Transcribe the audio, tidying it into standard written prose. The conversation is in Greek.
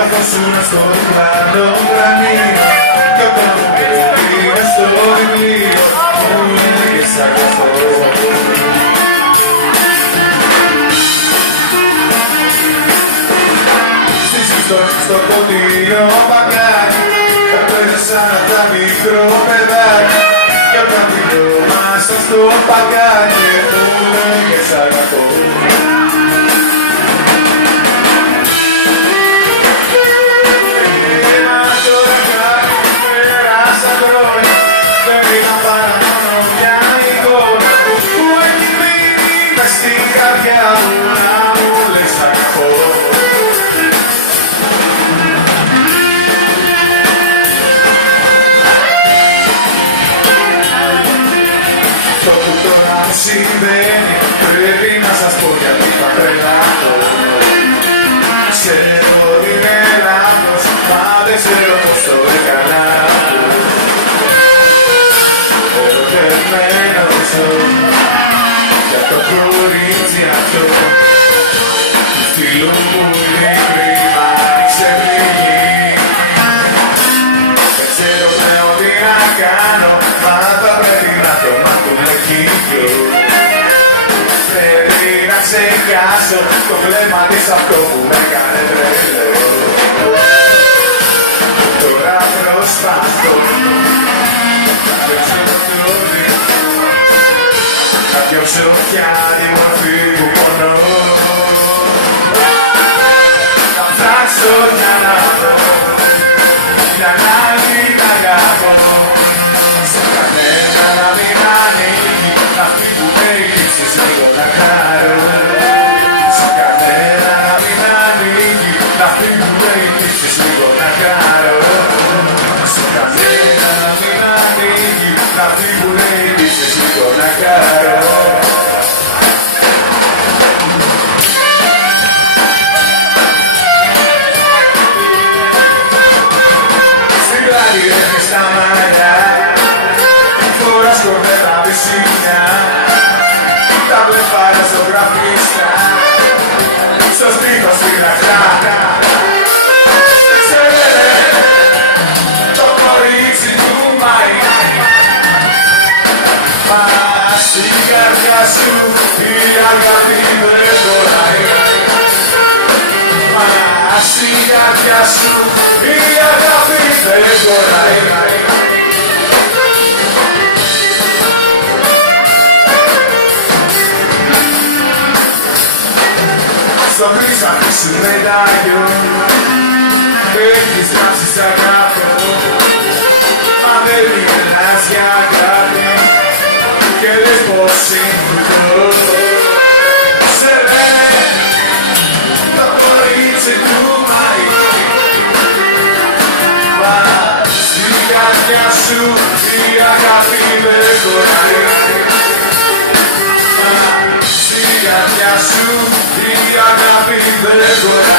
καθόσουν στο διπλάνο ουρανίο κι όταν μου πήγα στο βιβλίο μου έλεγες αγαπώ. Στο ποτήριο παγκάκι έπαιζε σαν τα μικρό παιδάκι κι όταν πηγόμασταν στο παγκάκι μου λέγες αγαπώ. Μα τώρα κάτι πέρασαν χρόνια δεν είναι παρά μόνο μια εικόνα που έχει μείνει μες στην καρδιά μου να μου λες αγαπώ. Συμβαίνει, πρέπει να σας πω γιατί θα τρελαθώ. Ξέρω ότι είναι λάθος, μα δεν ξέρω πως το έκανα. Ερωτευμένος ζω για το κορίτσι αυτό. Του φίλου μου είναι κρίμα, ξεφύγει. Δεν ξέρω πλέον τι να κάνω, μα θα πρέπει να το μάθουμε κύκλο. Πρέπει να ξεχάσω το βλέμμα της αυτό που με έκανε τρελό. Τώρα προσπαθώ να παίξω το δικό, να διώξω πια τη μορφή που πονώ. Να ψάξω για να βρω μια άλλη να αγαπώ. Σε κανένα να μην ανοίγει αυτή που με ήλυψες λίγο να χαρώ. Σε κανένα να μην ανοίγει αυτή που με ήλυψες λίγο να χαρώ. Σε κανένα να μην ανοίγει αυτή που με ήλυψες λίγο να χαρώ. Στην πλάτη έρχεσαι στα μαλλιά, φοράς κορδέλα πισίνια, τα βλεφάρια στο γραφίστα, στο στήθος στην αχτά. Σε λένε το κορίτσι του Μάη, μα στην καρδιά σου η αγάπη δεν χωράει. Μα στην καρδιά σου η αγάπη δεν χωράει. Στο χρυσάφι σου μετάγιο έχεις γράψει σ' αγαπώ. Μα δεν μιλάς για αγάπη και λες πως συμφωνώ. Σε λένε το κορίτσι του Μάη, μα στην καρδιά σου η αγάπη δεν χωράει. Στην καρδιά σου η αγάπη δεν χωράει.